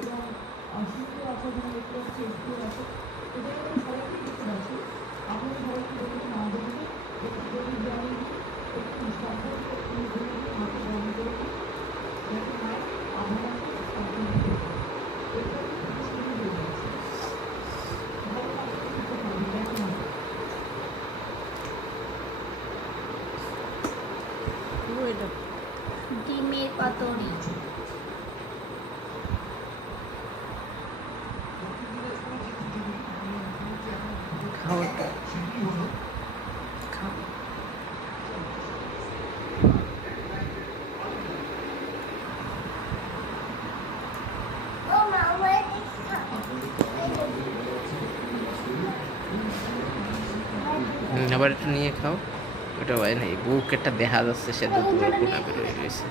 এবং সুন্দর অসাধারণ দেখতে পাচ্ছি এগুলো আছে। এটা আমরা সবাইকে দেখতে পাচ্ছি। আপনারা সবাইকে দেখুন মা দেখুন একটু গভীর জল একটু সম্পর্ক হাতে গ্রহণ করে যাতে মায়ের আপনাকে সম্পূর্ণ এরপরে শুরু হয়ে যাচ্ছে ভালো লাগছে খেতে পারবে দেখুন ডিমের পাতুরি। খাও খাও। আবার একটু নিয়ে খাও। ওটা হয় নাই বুক একটা দেখা যাচ্ছে, সে তো দূরে কোনা বেরোয় রয়েছে।